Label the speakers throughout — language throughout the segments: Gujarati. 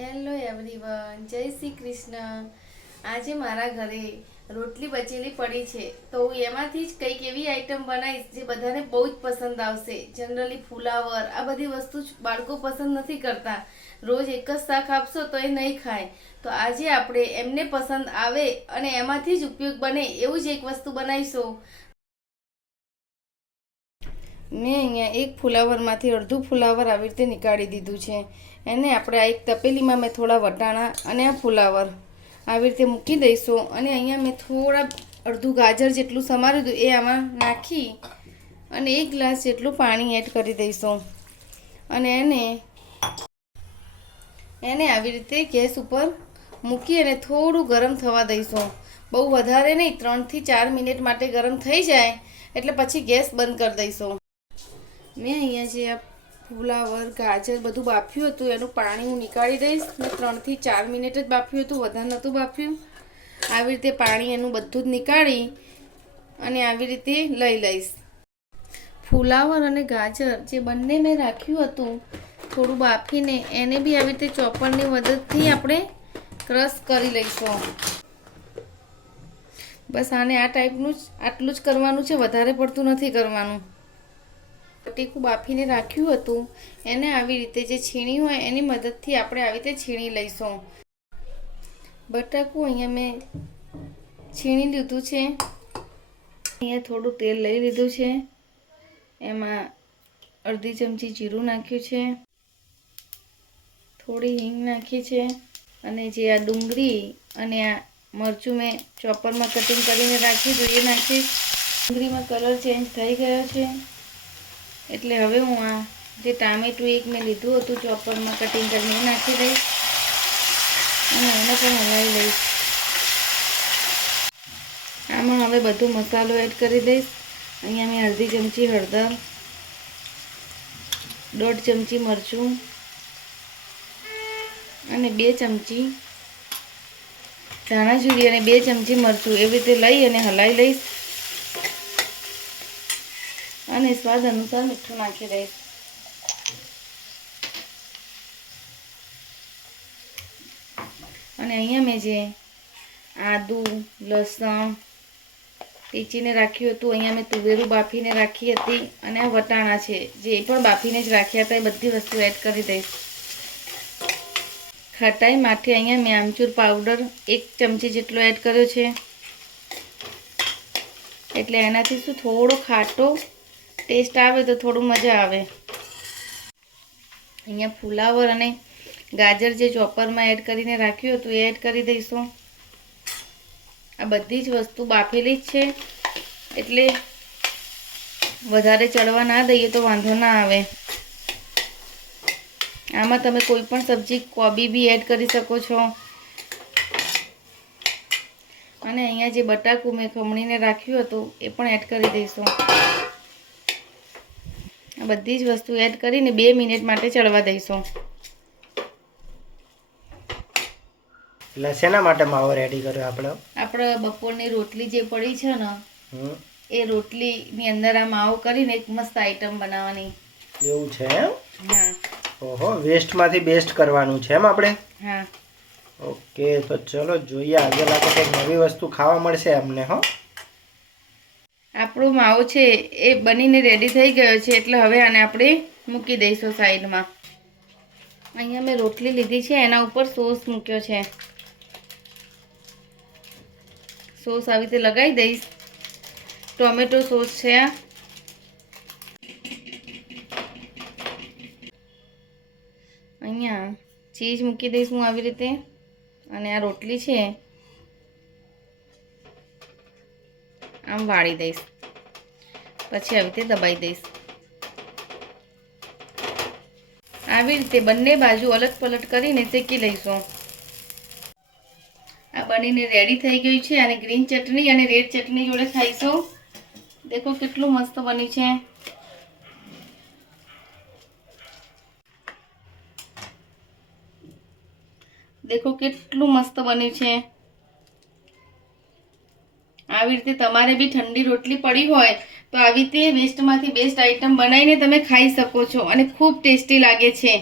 Speaker 1: હેલો એવરીવન જય શ્રી કૃષ્ણ. આજે મારા ઘરે રોટલી બચેલી પડી છે. તો હું એમાંથી જ કંઈક એવી આઈટમ બનાવીશ જે બધાને બહુ જ પસંદ આવશે. જનરલી ફુલાવર, આ બધી વસ્તુ જ બાળકો પસંદ નથી કરતા. રોજ એક જ શાક આપશો તો એ નહીં ખાય. તો આજે આપણે એમને પસંદ આવે અને એમાંથી જ ઉપયોગ બને એવું જ એક વસ્તુ બનાવીશું. મેં અહીંયા એક ફુલાવરમાંથી અડધું ફુલાવર આવી રીતે નીકાળી દીધું છે. એને આપણે આ એક તપેલીમાં મેં થોડા વટાણા અને આ ફુલાવર આવી રીતે મૂકી દઈશું. અને અહીંયા મેં થોડા અડધું ગાજર જેટલું સમારી દઉં એ આમાં નાખી અને એક ગ્લાસ જેટલું પાણી એડ કરી દઈશું. અને એને એને આવી રીતે ગેસ ઉપર મૂકી અને થોડું ગરમ થવા દઈશું. બહુ વધારે નહીં ત્રણથી ચાર મિનિટ માટે ગરમ થઈ જાય એટલે પછી ગેસ બંધ કરી દઈશું. મેં અહીંયા જે આ ફુલાવર ગાજર બધું બાફ્યું હતું. એનું પાણી હું નીકાળી દઈશ. મેં ત્રણથી ચાર મિનિટ જ બાફ્યું હતું. વધારે નહોતું બાફ્યું. આવી રીતે પાણી એનું બધું જ નીકાળી અને આવી રીતે લઈ લઈશ. ફુલાવર અને ગાજર જે બંને મેં રાખ્યું હતું, થોડું બાફીને એને બી આવી રીતે ચોપરની મદદથી આપણે ક્રશ કરી લઈશું. બસ આને આ ટાઈપનું જ, આટલું જ કરવાનું છે. વધારે પડતું નથી કરવાનું. બટેકું બાફીને રાખ્યું હતું. એને આવી રીતે જે છીણી હોય એની મદદથી આપણે આવી રીતે છીણી લઈશું. બટાકું અહીંયા મેં છીણી લીધું છે. અહીંયા થોડું તેલ લઈ લીધું છે. એમાં અડધી ચમચી જીરું નાખ્યું છે. થોડી હિંગ નાખી છે અને જે આ ડુંગળી અને આ મરચું મેં ચોપરમાં કટિંગ કરીને રાખી હતું એ નાખીશ ડુંગળીમાં કલર ચેન્જ થઈ ગયો છે. એટલે હવે હું આ જે ટામેટું એક મેં લીધું હતું ચોપરમાં કટિંગ કરીને નાખી દઈશ. અને એને પણ હલાવી લઈશ. આમાં હવે બધો મસાલો એડ કરી દઈશ. અહીંયા મેં અડધી ચમચી હળદર, દોઢ ચમચી મરચું અને બે ચમચી ધાણા અને બે ચમચી મરચું એવી રીતે લઈ અને હલાવી લઈશ. અને સ્વાદ અનુસાર મીઠું નાખી દઈશ અને અહીંયા મેં જે આદુ લસણ ટીચીને રાખ્યું હતું અહીંયા મેં તુવેરું બાફીને રાખી હતી અને આ વટાણા છે જે પણ બાફીને જ રાખ્યા હતા એ બધી વસ્તુ એડ કરી દઈશ ખટાઈ માટે અહીંયા મેં આમચૂર પાવડર એક ચમચી જેટલો એડ કર્યો છે એટલે એનાથી શું થોડો ખાટો ટેસ્ટ આવે તો થોડું મજા આવે. અહીંયા ફુલાવર અને ગાજર જે ચોપરમાં એડ કરીને રાખ્યું હતું, એ એડ કરી દઈશું. આ બધી જ વસ્તુ બાફેલી જ છે. એટલે વધારે ચડવા ના દઈએ તો વાંધો ના આવે. આમાં તમે કોઈ પણ સબ્જી કોબી બી એડ કરી શકો છો. અને અહીંયા જે બટાકું મેં ખમણીને રાખ્યું હતું, એ પણ એડ કરી દઈશું. બધી જ વસ્તુ એડ કરીને બે મિનિટ માટે ચડવા દઈશું.
Speaker 2: એટલે શેના માટે માવો રેડી કર્યો આપણે?
Speaker 1: આપણે બપોરની રોટલી જે પડી છે ને એ રોટલીની અંદર આ માવો કરીને એક મસ્ત આઈટમ બનાવવાની.
Speaker 2: એવું છે
Speaker 1: હા.
Speaker 2: ઓહો વેસ્ટમાંથી બેસ્ટ કરવાનું છે એમ આપણે?
Speaker 1: હા.
Speaker 2: ઓકે તો ચલો જોઈએ આજે લાગે કંઈક નવી વસ્તુ ખાવા મળશે અમને હો.
Speaker 1: આપણો માવો છે, એ બનીને રેડી થઈ ગયો છે, એટલે હવે આને આપણે મૂકી દઈશું સાઈડમાં અહીંયા મેં રોટલી લીધી છે, એના ઉપર સોસ મૂક્યો છે. સોસ આવી રીતે લગાવી દઈશ. ટોમેટો સોસ છે આ. અહીંયા ચીઝ મૂકી દઈશ હું આવી રીતે. અને આ રોટલી છે, આમ વાળી દઈશ. પછી આવી રીતે દબાઈ દઈશ. આવી રીતે બંને બાજુ અલટ પલટ કરીને શેકી લઈશું. આ બનીને રેડી થઈ ગયું છે અને ગ્રીન ચટણી અને રેડ ચટણી જોડે ખાઈશું. દેખો કેટલું મસ્ત બન્યું છે. દેખો કેટલું મસ્ત બન્યું છે. આવી રીતે તમારે બી ઠંડી રોટલી પડી હોય તો આવી રીતે વેસ્ટમાંથી બેસ્ટ આઈટમ બનાવીને તમે ખાઈ શકો છો અને ખૂબ ટેસ્ટી લાગે છે.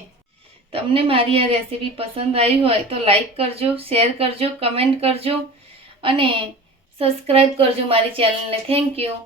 Speaker 1: તમને મારી આ રેસીપી પસંદ આવી હોય તો લાઈક કરજો, શેર કરજો, કમેન્ટ કરજો અને સબસ્ક્રાઈબ કરજો મારી ચેનલને. Thank you.